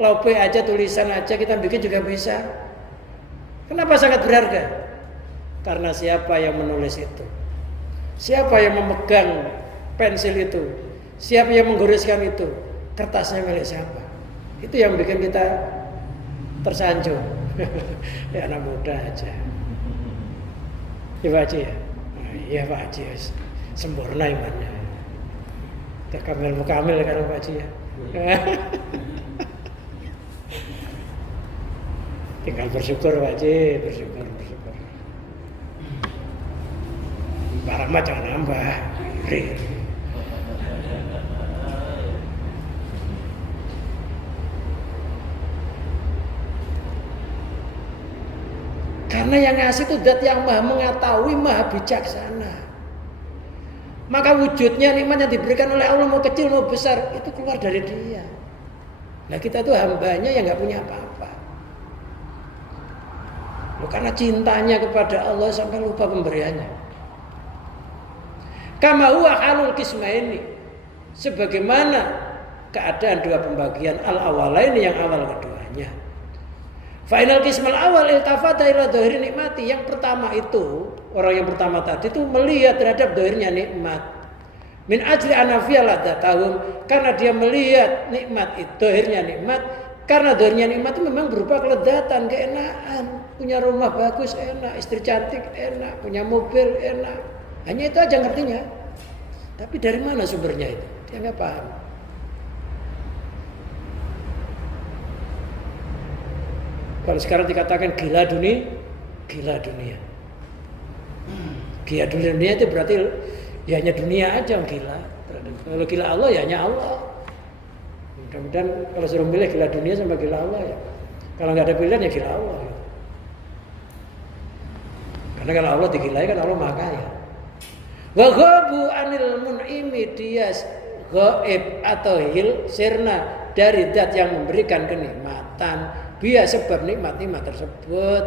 lope aja, tulisan aja kita bikin juga bisa. Kenapa sangat berharga? Karena siapa yang menulis itu, siapa yang memegang pensil itu, siapa yang menggoreskan itu, kertasnya milik siapa, itu yang bikin kita tersanjung. Ya anak muda aja. Ya Pak Haji ya? Iya Pak Haji, sempurna imannya. Terkamil-mukamil kan Pak Haji ya? Tinggal bersyukur wajib, bersyukur. Pak Rahmat jangan nambah. Karena yang ngasih itu zat yang maha mengetahui, maha bijaksana. Maka wujudnya nikmat yang diberikan oleh Allah, mau kecil mau besar, itu keluar dari Dia. Nah kita tuh hambanya yang gak punya apa-apa. Karena cintanya kepada Allah sampai lupa pemberiannya. Kama huwa halul qismaini, sebagaimana keadaan dua pembagian al-awalaini yang awal keduanya. Fa'inal qismal awal iltafata ila dhahiri nikmati. Yang pertama itu, orang yang pertama tadi itu melihat terhadap dhahirnya nikmat. Min ajli anafiyah ladatahum, karena dia melihat nikmat itu, dhahirnya nikmat. Karena dhahirnya nikmat itu memang berupa keledatan, keenaan. Punya rumah bagus enak, istri cantik enak, punya mobil enak. Hanya itu aja ngertinya. Tapi dari mana sumbernya itu? Dia nggak paham. Kalau sekarang dikatakan gila dunia, gila dunia. Gila dunia itu berarti ya hanya dunia aja yang gila. Kalau gila Allah ya hanya Allah. Mudah-mudahan kalau suruh milih gila dunia sama gila Allah ya. Kalau nggak ada pilihan ya gila Allah. Ya. Karena kalau Allah digilai kan Allah maha kaya. Wa ghabu anil mun'imi, dia ghaib atau hil sirna dari zat yang memberikan kenikmatan. Biar sebab nikmat-nikmat tersebut.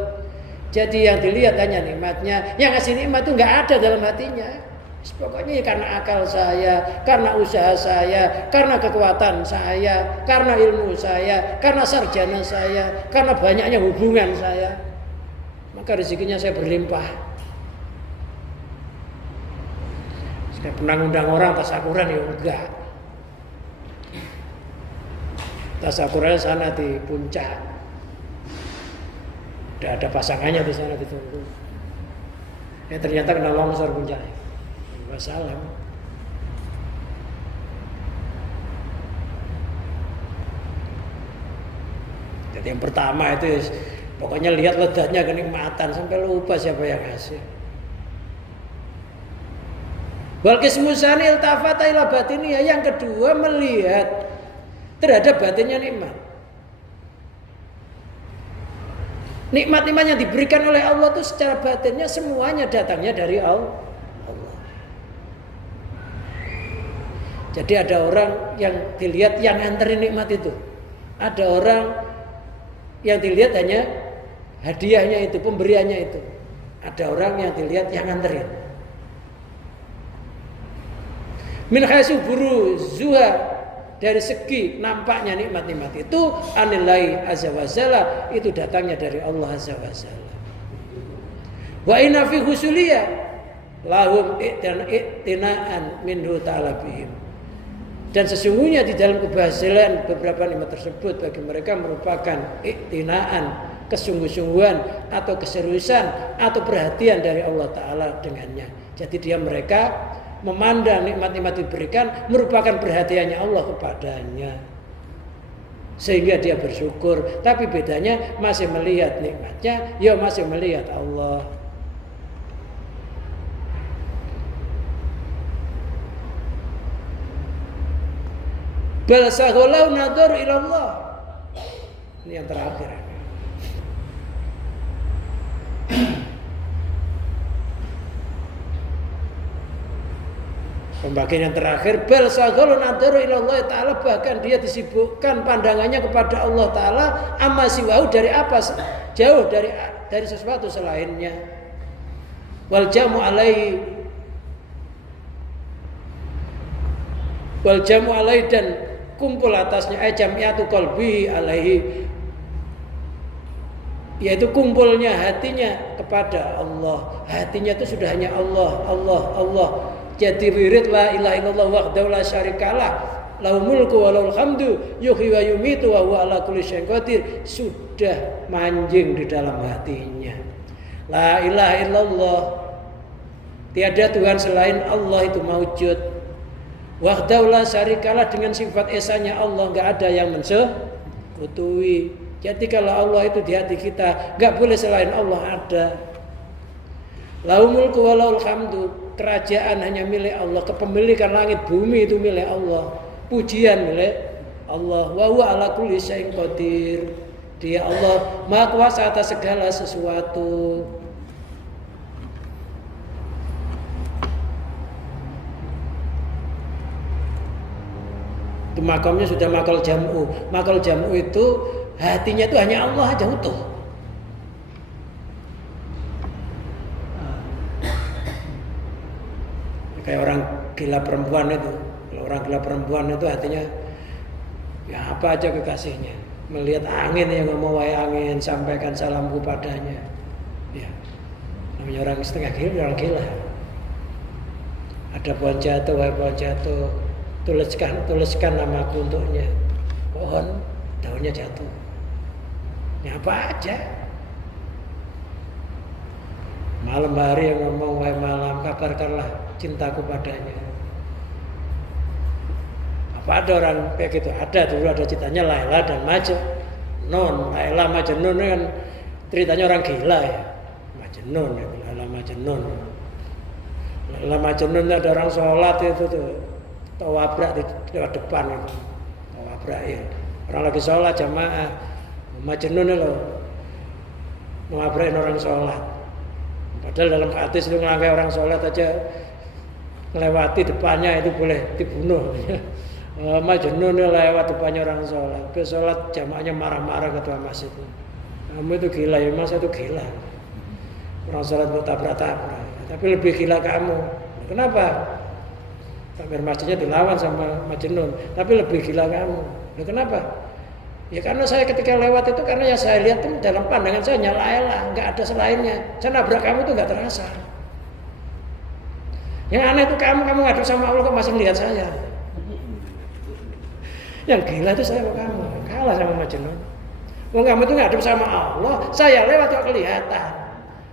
Jadi yang dilihat hanya nikmatnya. Yang ngasih nikmat itu nggak ada dalam hatinya. Pokoknya karena akal saya, karena usaha saya, karena kekuatan saya, karena ilmu saya, karena sarjana saya, karena banyaknya hubungan saya, maka rezekinya saya berlimpah. Saya pernah ngundang orang tasakuran ya enggak. Tasakuran sana di puncak. Udah ada pasangannya di sana ditunggu. Ya ternyata kena longsor puncaknya. Wassalam. Jadi yang pertama itu pokoknya lihat ledatnya kenikmatan sampai lupa siapa yang ngasih. Wal qismu tsani iltafata ila batiniyah, yang kedua melihat terhadap batinnya nikmat. Nikmat-nikmat yang diberikan oleh Allah itu secara batinnya semuanya datangnya dari Allah. Jadi ada orang yang dilihat yang nganterin nikmat itu. Ada orang yang dilihat hanya hadiahnya itu, pemberiannya itu. Ada orang yang dilihat yang nganterin. Min haitsu buruzuha, dari segi nampaknya nikmat-nikmat itu anillahi azza wa jalla, itu datangnya dari Allah azza wa jalla. Wa inna fi husuliyah lahum i'tina'an minhu ta'ala bihim. Dan sesungguhnya di dalam keberhasilan beberapa nikmat tersebut bagi mereka merupakan iktinaan, kesungguh-sungguhan atau keseriusan atau perhatian dari Allah Ta'ala dengannya. Jadi mereka memandang nikmat-nikmat diberikan merupakan perhatiannya Allah kepadanya. Sehingga dia bersyukur. Tapi bedanya masih melihat nikmatnya, ya masih melihat Allah. Bal saghalau nadhar ila Allah. Ini yang terakhir. Pembagian yang terakhir, bal saghalau nadhar ila Allah Ta'ala, bahkan dia disibukkan pandangannya kepada Allah Ta'ala amma siwahu, dari apa? Jauh dari sesuatu selainnya. Wal jamu alaihi, wal jamu alaihi, dan kumpul atasnya jami'atu qalbi alaihi, yaitu kumpulnya hatinya kepada Allah. Hatinya itu sudah hanya Allah, Allah, Allah. Jadi wirid la ilaha illallah wahdahu la syarikalah, lahul mulku wa lahul hamdu, yuhyi wa yumitu wa huwa ala kulli syai'in qadir, sudah manjing di dalam hatinya. La ilaha illallah, tiada Tuhan selain Allah itu maujud. Wahdahu la syarikalah, dengan sifat esanya Allah enggak ada yang mensekutuwi. Jadi kalau Allah itu di hati kita, nggak boleh selain Allah ada. Lahul mulku wa lahul hamdu. Kerajaan hanya milik Allah, kepemilikan langit bumi itu milik Allah. Pujian milik Allah. Wa huwa ala kulli syai'in qadir. Dia Allah Maha Kuasa atas segala sesuatu. Itu makamnya sudah makal jam'u. Makal jam'u itu hatinya itu hanya Allah aja utuh. Kayak orang gila perempuan itu. Kalau orang gila perempuan itu hatinya ya apa aja kekasihnya. Melihat angin yang ngomong wahai angin, sampaikan salamku padanya. Ya. Namanya orang setengah gila, orang gila. Ada pohon jatuh, wahai pohon jatuh, tuliskan namaku untuknya. Pohon daunnya jatuh. Ya apa aja. Malam hari yang ngomong wahai malam, kabarkanlah cintaku padanya. Apa ada orang kayak gitu? Ada, dulu ada ceritanya Laila dan Majnun. Laila Majnun kan ceritanya orang gila ya. Majnun ya, Laila Majnun. Laila Majnun ada orang sholat itu tuh tawabrak di depan itu. Tawabrak ya. Orang lagi sholat jamaah. Majnun itu tawabrakin orang sholat. Padahal dalam hadis itu ngelangkai orang sholat aja melewati depannya itu boleh dibunuh. Majnun lewat depannya orang sholat. Ke sholat jamaahnya marah-marah ketua masjid. Kamu itu gila ya, masa itu gila. Orang sholat mau tabrak-tabrak. Tapi lebih gila kamu. Kenapa? Takmir masjidnya dilawan sama Majnun. Tapi lebih gila kamu. Kenapa? Ya karena saya ketika lewat itu karena yang saya lihat itu dalam pandangan saya nyala-nyala, nggak ada selainnya. Saya nabrak kamu itu nggak terasa. Yang aneh itu kamu ngadu sama Allah kok masih melihat saya. Yang gila itu saya kok kamu kalah sama Majnun. Wong kamu itu ngadu sama Allah, saya lewat kok kelihatan.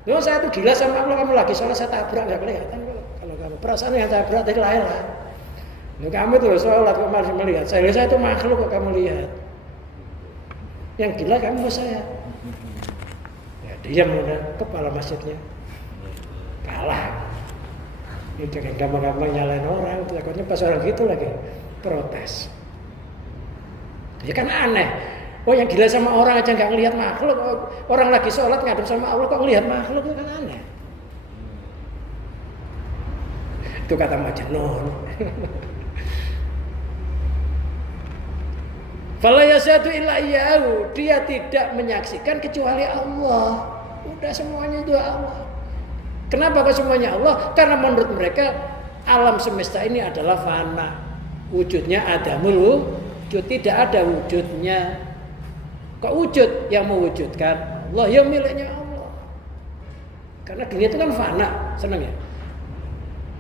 Loh saya itu gila sama Allah, kamu lagi sholat saya tabrak nggak kelihatan kalau kamu. Perasaan yang tabrak tadi lain lah. Loh kamu itu sholat kok masih melihat saya itu makhluk kok kamu lihat. Yang gila kamu saya. Ya diam udah kepala masjidnya. Kalah. Ini dengan gampang-gampang nyalain orang. Takutnya pas orang gitu lagi protes. Ya kan aneh. Oh yang gila sama orang aja nggak ngelihat makhluk. Orang lagi sholat ngadep sama Allah kok ngelihat makhluk, itu kan aneh. Itu kata Majnun. Fala yasadu illa iyyahu, dia tidak menyaksikan kecuali Allah. Udah semuanya itu Allah. Kenapa kok semuanya Allah? Karena menurut mereka alam semesta ini adalah fana. Wujudnya adamul wujud, tidak ada wujudnya. Kok wujud yang mewujudkan Allah, yang miliknya Allah. Karena dunia itu kan fana, senang ya.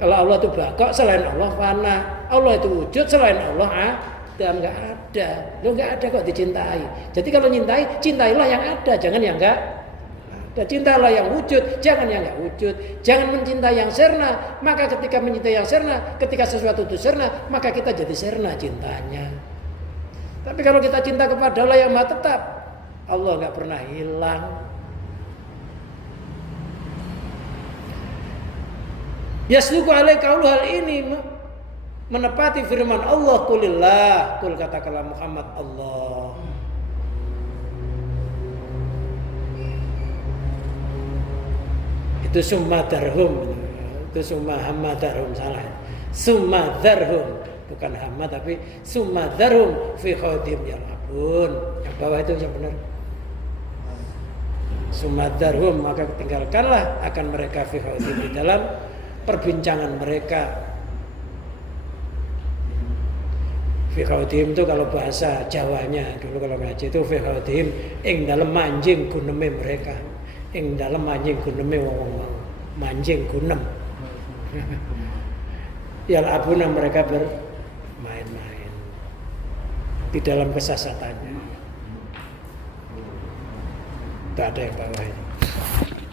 Kalau Allah itu bakok, selain Allah fana. Allah itu wujud, selain Allah dan nggak ada, lo nggak ada kok dicintai. Jadi kalau nyintai, cintailah yang ada, jangan yang nggak ada. Cintailah yang wujud, jangan yang nggak wujud. Jangan mencintai yang serna. Maka ketika mencintai yang serna, ketika sesuatu itu serna, maka kita jadi serna cintanya. Tapi kalau kita cinta kepada Allah yang maha tetap, Allah nggak pernah hilang. Yasluku alaika hal ini menepati firman Allah, qulillah, qul katakanlah Muhammad Allah. Itu summa darhum, itu summa hamma darhum, salah. Summa darhum, bukan hamma tapi summa darhum fi khawdim yal'abun. Yang bawah itu yang benar. Summa darhum, maka tinggalkanlah akan mereka fi khawdim, di dalam perbincangan mereka. Fiqaudihim itu kalau bahasa Jawanya dulu kalau ngaji itu fiqaudihim ing dalam manjing guneme mereka, ing dalam manjing guneme wong manjing gunem. Ya abuna mereka bermain-main di dalam kesasatannya. Tak ada yang bawah ini.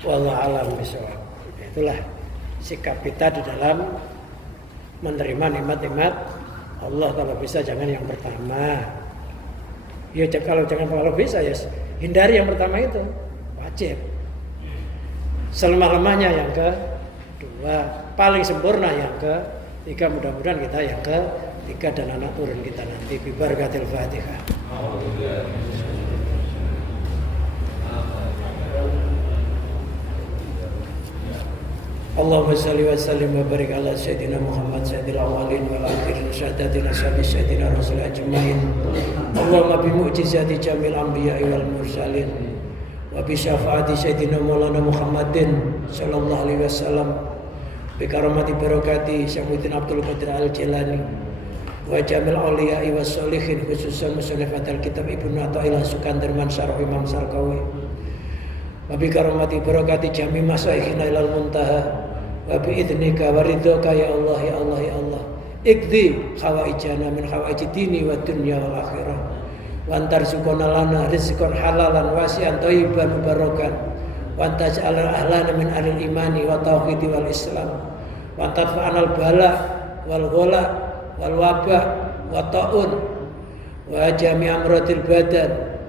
Wallahu a'lam bishawab. Itulah sikap kita di dalam menerima nikmat-nikmat Allah. Kalau bisa jangan yang pertama. Ya kalau bisa ya hindari yang pertama itu, wajib. Selemah-lemahnya yang kedua, paling sempurna yang ketiga, mudah-mudahan kita yang ketiga dan anak turun kita nanti bi barakatil Fatihah. Allahumma salli wa sallim wa barik ala sayyidina Muhammad sayyidil awwalin wal akhirin syahadatina sabi sayyidina rasul ajmain. Allahumma bi mu'jizati jamil anbiya'i wal mursalin wa bi syafaati sayyidina Maulana Muhammadin sallallahu alaihi wasallam bi karamati barakati Syaikhudin Abdul Qadir Al-Jilani wa jamil awliya'i was sholihin khususan musannifat al-kitab Ibnu Athaillah Sukandarman Syarah Imam Sarkawi wa bi karamati barakati jami masaikhina ilal muntaha wa bi idnika wa ridhoka ya Allah ya Allah ya Allah ikdi khawaijana min khawaiji dini wa dunya wal akhirah wa antarzuqana lana rizqan halalan wasi'an thayyiban mubarakan wa antaj'alna ahlana min ahlil imani wa tauhidi wal islam wa tadfa'anal bala wal ghala wal waba wa ta'un wa jami' amradil badan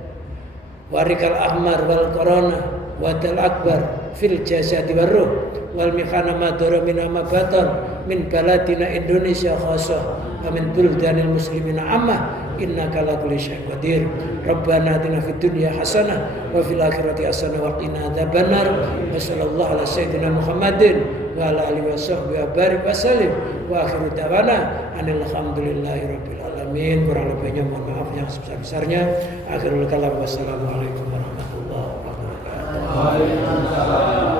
wa rikal ahmar wal corona wadal akbar fil jasadi warruh wal mikhana madara min amabatan min baladina Indonesia khassah wa min buldanil muslimina ammah innaka la kulli syai'in qadir rabbana atina fid dunya hasanah wa fil akhirati hasanah wa qina adzabannar wa sallallahu ala sayyidina Muhammadin wa ala alihi wa sahbihi wa barik wa sallim wa akhiru da'wana alhamdulillahi rabbil alamin. Kurang lebihnya mohon maaf yang sebesar-besarnya. Akhirul kalam wassalamu alaikum warahmatullahi wabarakatuh.